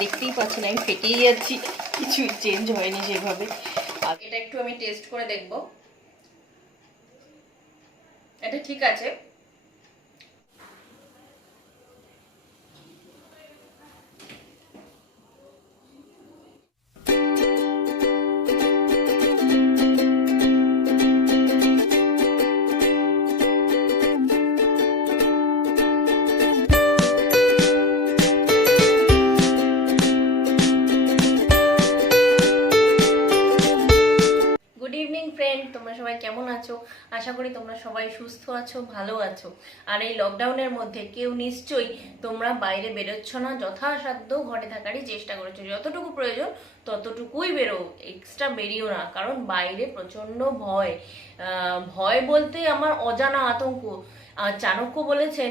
দেখতেই পাচ্ছেন আমি ফেটেই যাচ্ছি, কিছুই চেঞ্জ হয়নি সেভাবে। আর এটা একটু আমি টেস্ট করে দেখব, এটা ঠিক আছে। গুড ইভিনিং ফ্রেন্ড, তোমরা সবাই কেমন আছো? আশা করি তোমরা সবাই সুস্থ আছো, ভালো আছো। আর এই লকডাউনের মধ্যে কেউ নিশ্চয়ই তোমরা বাইরে বেরোচ্ছ না, যথাসাধ্য ঘরে থাকারই চেষ্টা করেছো। যতটুকু প্রয়োজন ততটুকুই বেরো, এক্সট্রা বেরিও না, কারণ বাইরে প্রচন্ড ভয়। ভয় বলতে আমার অজানা আতঙ্ক। চাণক্য বলেছেন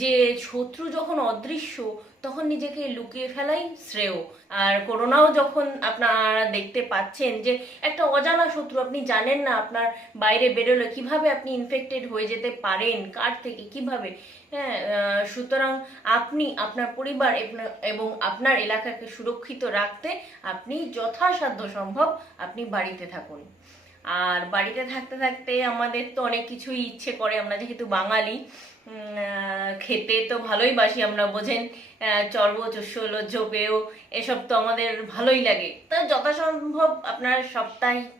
যে শত্রু যখন অদৃশ্য তখন নিজেকে লুকিয়ে ফেলাই শ্রেয়। আর করোনাও যখন আপনারা দেখতে পাচ্ছেন যে একটা অজানা শত্রু, আপনি জানেন না আপনার বাইরে বেরোলে কিভাবে আপনি ইনফেক্টেড হয়ে যেতে পারেন, কার থেকে কিভাবে। হ্যাঁ, সুতরাং আপনি আপনার পরিবার এবং আপনার এলাকাকে সুরক্ষিত রাখতে আপনি যথাসাধ্য সম্ভব আপনি বাড়িতে থাকুন। আর বাড়িতে থাকতে থাকতে আমাদের তো অনেক কিছুই ইচ্ছে করে, আমরা যেহেতু বাঙালি, খেতে তো ভালোই বাসি আমরা, বোঝেন। চর্ব চস্য লজ্জ পেয় এসব তো আমাদের ভালোই লাগে। তা যথাসম্ভব আপনার সাপ্তাহিক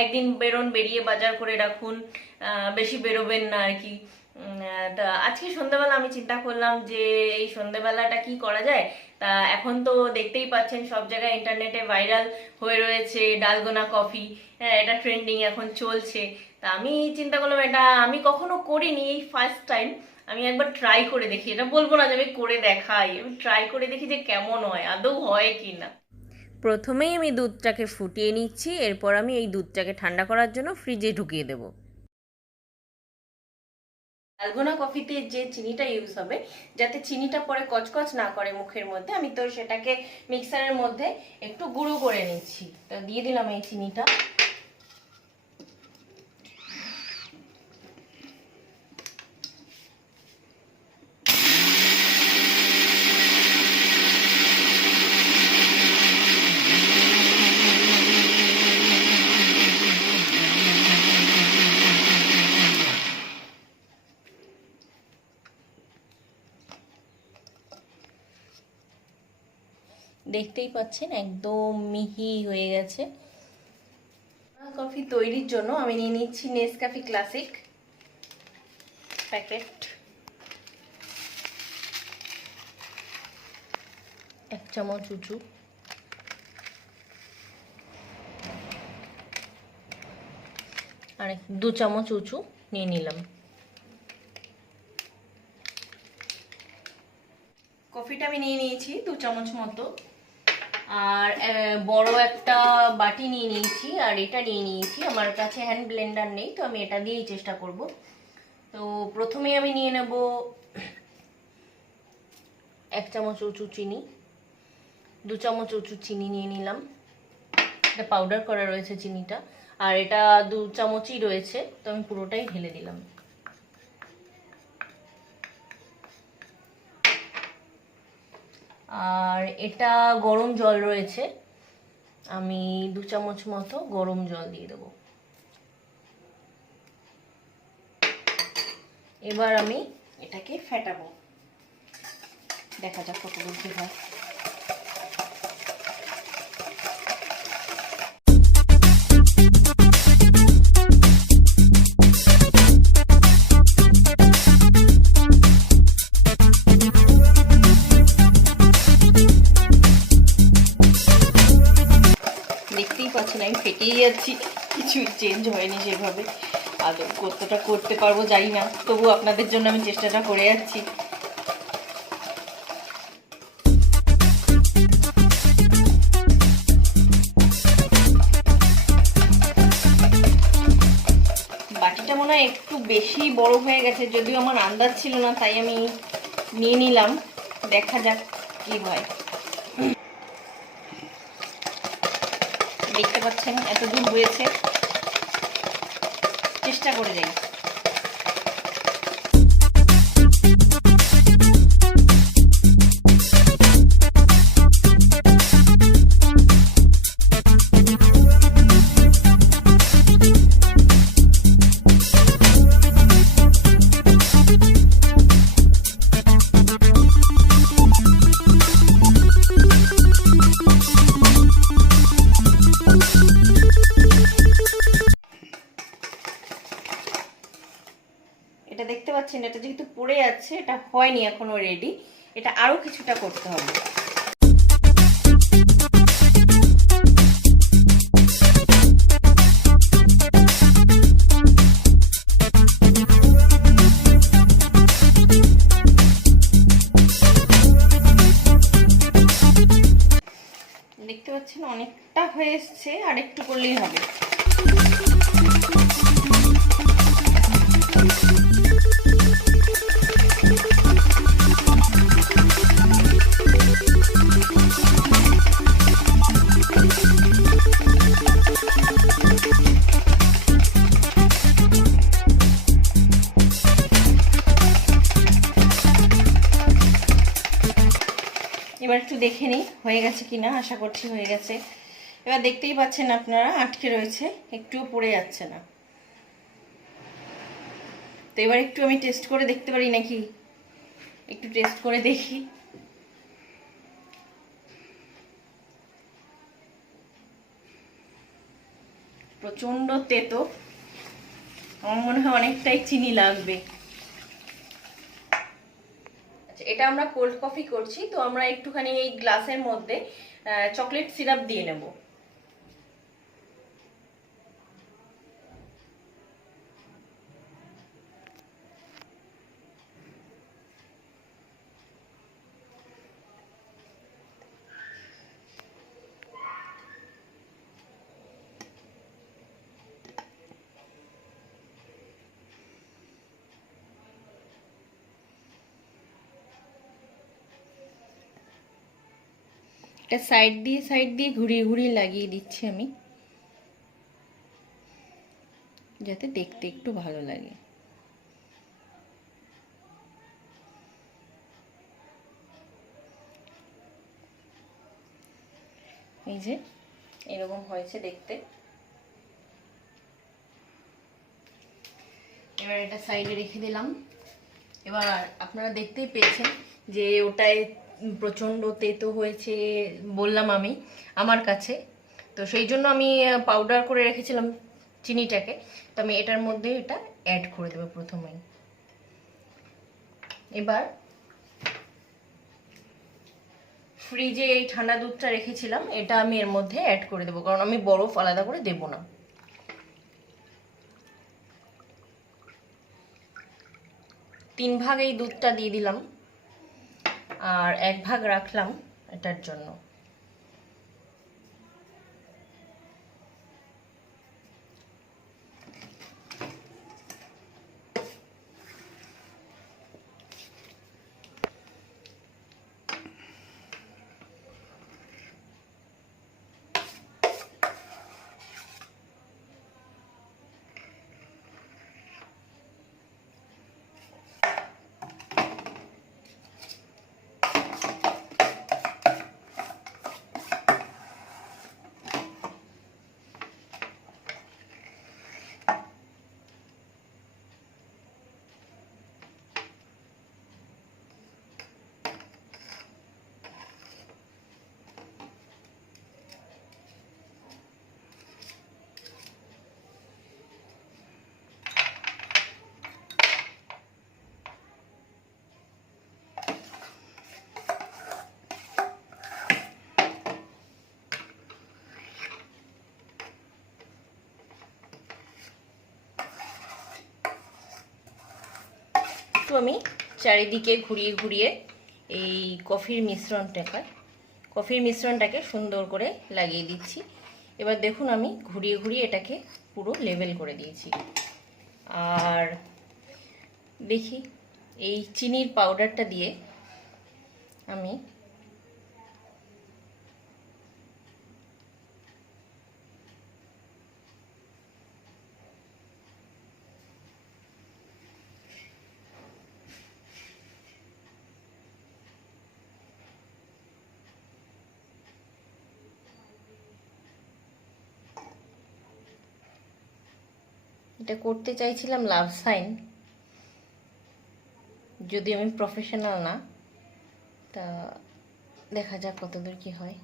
একদিন বেরোন, বেরিয়ে বাজার করে রাখুন, বেশি বেরোবেন না আর কি। তা আজকে সন্ধ্যাবেলা আমি চিন্তা করলাম যে এই সন্ধ্যাবেলাটা কি করা যায়। তা এখন তো দেখতেই পাচ্ছেন সব জায়গায় ইন্টারনেটে ভাইরাল হয়ে রয়েছে ডালগোনা কফি। হ্যাঁ, এটা ট্রেন্ডিং এখন চলছে। তা আমি চিন্তা করলাম এটা আমি কখনো করিনি, এই ফার্স্ট টাইম আমি একবার ট্রাই করে দেখি। এটা বলবো না যে আমি করে দেখাই, আমি ট্রাই করে দেখি যে কেমন হয়, আদৌ হয় কি না। প্রথমেই আমি দুধটাকে ফুটিয়ে নিচ্ছি, এরপর আমি এই দুধটাকে ঠান্ডা করার জন্য ফ্রিজে ঢুকিয়ে দেবো। ডালগোনা কফিতে যে চিনিটা ইউজ হবে, যাতে চিনিটা পরে কচকচ না করে মুখের মধ্যে, আমি তো সেটাকে মিক্সারের মধ্যে একটু গুঁড়ো করে নিচ্ছি। তো দিয়ে দিলাম এই চিনিটা। দেখতেই পাচ্ছেন একদম মিহি হয়ে গেছে। কফি তৈরির জন্য আমি নিয়ে নিচ্ছি নেসক্যাফে ক্লাসিক প্যাকেট, 1 চামচ উঁচু, আর 2 চামচ উঁচু নিয়ে নিলাম। কফিটা আমি নিয়ে নিয়েছি 2 চামচ মতো, আর বড় একটা বাটি নিয়ে নিয়েছি, আর এটা নিয়ে নিয়েছি। আমার কাছে হ্যান্ড ব্লেন্ডার নেই, তো আমি এটা দিয়েই চেষ্টা করব। তো প্রথমে আমি নিয়ে নেব 1 চামচ উঁচু চিনি, 2 চামচ উঁচু চিনি নিয়ে নিলাম। এটা পাউডার করা রয়েছে চিনিটা, আর এটা 2 চামচই রয়েছে, তো আমি পুরোটাই ঢেলে দিলাম। আর এটা গরম জল রয়েছে, আমি 2 চামচ মতো গরম জল দিয়ে দেবো। এবার আমি এটাকে ফেটাবো, দেখা যাক কতদূর কি হয়। দেখতেই পাচ্ছেন আমি ফেটেই যাচ্ছি, কিছুই চেঞ্জ হয়নি সেভাবে। আদৌ কতটা করতে পারবো জানি না, তবু আপনাদের জন্য আমি চেষ্টাটা করে যাচ্ছি। বাটিটা মনে হয় একটু বেশি বড় হয়ে গেছে, যদিও আমার আন্দাজ ছিল না, তাই আমি নিয়ে নিলাম। দেখা যাক কি হয়। দেখতে পাচ্ছেন এত দূর হয়েছে, চেষ্টা করে যাই। পড়ে যাচ্ছে, এটা হয়নি এখনো রেডি, এটা আরো কিছুটা করতে হবে। দেখতে পাচ্ছেন অনেকটা হয়ে এসছে, আর একটু করলেই হবে। এবার একটু দেখে নিই হয়ে গেছে কিনা, আশা করছি হয়ে গেছে। এবার দেখতেই পাচ্ছেন আপনারা আটকে রয়েছে, একটুও পড়ে যাচ্ছে না। তো এবার একটু আমি টেস্ট করে দেখতে পারি নাকি, একটু টেস্ট করে দেখি। প্রচন্ড তেতো, আমার মনে হয় অনেকটাই চিনি লাগবে। আচ্ছা, এটা আমরা কোল্ড কফি করছি, তো আমরা একটুখানি এই গ্লাসের মধ্যে চকলেট সিরাপ দিয়ে নেব। এটা সাইড দিয়ে ঘুরিয়ে ঘুরিয়ে লাগিয়ে দিচ্ছি আমি, যাতে দেখতে একটু ভালো লাগে। এই যে এরকম হয়েছে দেখতে। এবার এটা সাইডে রেখে দিলাম। এবার আপনারা দেখতেই পেয়েছেন যে ওটায় প্রচণ্ড তেতো হয়েছে বললাম আমি আমার কাছে, তো সেই জন্য আমি পাউডার করে রেখেছিলাম চিনিটাকে। তো আমি এটার মধ্যে এটা অ্যাড করে দেবো প্রথমেই। এবার ফ্রিজে এই ঠান্ডা দুধটা রেখেছিলাম, এটা আমি এর মধ্যে অ্যাড করে দেবো, কারণ আমি বরফ আলাদা করে দেবো না। 3 ভাগ এই দুধটা দিয়ে দিলাম, আর 1 ভাগ রাখলাম এটার জন্য। একটু আমি চারিদিকে ঘুরিয়ে ঘুরিয়ে এই কফির মিশ্রণটাকে সুন্দর করে লাগিয়ে দিচ্ছি। এবার দেখুন আমি ঘুরিয়ে ঘুরিয়ে এটাকে পুরো লেভেল করে দিয়েছি। আর দেখি এই চিনির পাউডারটা দিয়ে আমি এটা করতে চাইছিলাম লাভ সাইন, যদি আমি প্রফেশনাল না, তা দেখা যাক কতদূর কি হয়।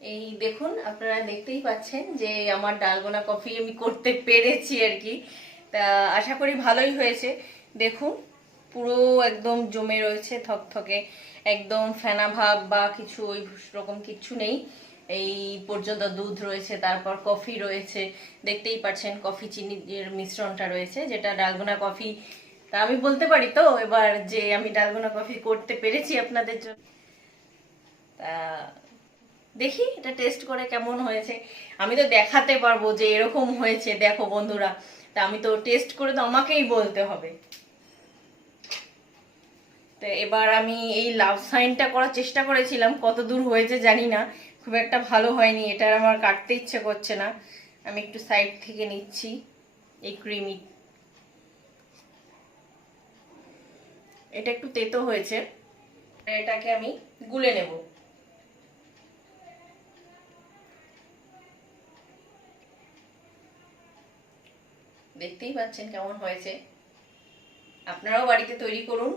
এই দেখুন, আপনারা দেখতেই পাচ্ছেন যে আমার ডালগোনা কফি আমি করতে পেরেছি আর কি। তা আশা করি ভালোই হয়েছে। দেখুন, পুরো একদম জমে রয়েছে থকথকে, একদম ফেনা ভাব বা কিছু ওই রকম কিছু নেই। এই পর্যন্ত দুধ রয়েছে, তারপর কফি রয়েছে, দেখতেই পাচ্ছেন কফি চিনির মিশ্রণটা রয়েছে, যেটা ডালগোনা কফি। তা আমি বলতে পারি তো এবার যে আমি ডালগোনা কফি করতে পেরেছি আপনাদের জন্য। তা দেখি এটা টেস্ট করে কেমন হয়েছে। আমি তো দেখাতে পারবো যে এরকম হয়েছে, দেখো বন্ধুরা। তা আমি তো টেস্ট করে তো আমাকেই বলতে হবে। তো এবার আমি এই লাভ সাইনটা করার চেষ্টা করেছিলাম, কত দূর হয়েছে জানি না, খুব একটা ভালো হয়নি। এটা আমার কাটতে ইচ্ছে করছে না, আমি একটু সাইড থেকে নিচ্ছি। এই ক্রিমি, এটা একটু তেতো হয়েছে, এটাকে আমি গুলে নেব। দেখতেই পাচ্ছেন কেমন হয়েছে। আপনারাও বাড়িতে তৈরি করুন,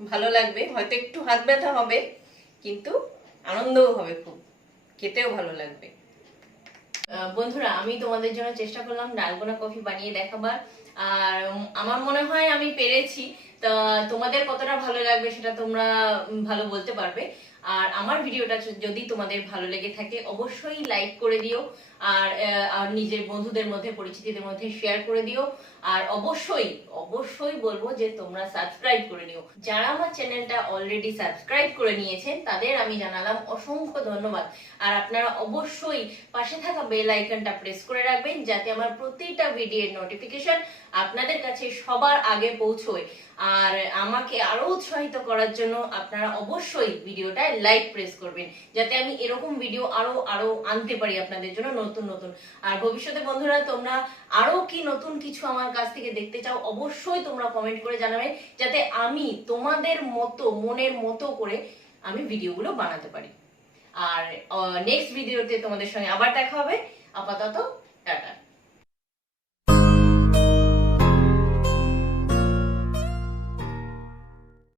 ভালো লাগবে। হয়তো একটু হাত ব্যথা হবে, কিন্তু আনন্দও হবে খুব, খেতেও ভালো লাগবে। বন্ধুরা, আমি তোমাদের জন্য চেষ্টা করলাম ডালগোনা কফি বানিয়ে দেখাবার। আর আমার মনে হয় আমি পেরেছি। তা তোমাদের কতটা ভালো লাগবে সেটা তোমরা ভালো বলতে পারবে। আর আমার ভিডিওটা যদি তোমাদের ভালো লেগে থাকে অবশ্যই লাইক করে দিও। আর নিজের বন্ধুদের মধ্যে, পরিচিতদের মধ্যে শেয়ার করে দিও। আর অবশ্যই অবশ্যই বলবো যে তোমরা সাবস্ক্রাইব করে নিও। যারা আমার চ্যানেলটা অলরেডি সাবস্ক্রাইব করে নিয়েছেন তাদের আমি জানালাম অসংখ্য ধন্যবাদ। আর আপনারা অবশ্যই পাশে থাকা বেল আইকনটা প্রেস করে রাখবেন, যাতে আমার প্রতিটা ভিডিওর নোটিফিকেশন আপনাদের কাছে সবার আগে পৌঁছয়। আর আমাকে আরো উৎসাহিত করার জন্য আপনারা অবশ্যই ভিডিওটা লাইক প্রেস করবেন, যাতে আমি এরকম ভিডিও আরো আরো আনতে পারি আপনাদের জন্য নতুন নতুন। আর ভবিষ্যতে বন্ধুরা, তোমরা আরো কি নতুন কিছু আমার কাছ থেকে দেখতে চাও অবশ্যই তোমরা কমেন্ট করে জানাবে, যাতে আমি তোমাদের মতো মনের মতো করে আমি ভিডিওগুলো বানাতে পারি। আর নেক্সট ভিডিওতে তোমাদের সঙ্গে আবার দেখা হবে। আপাতত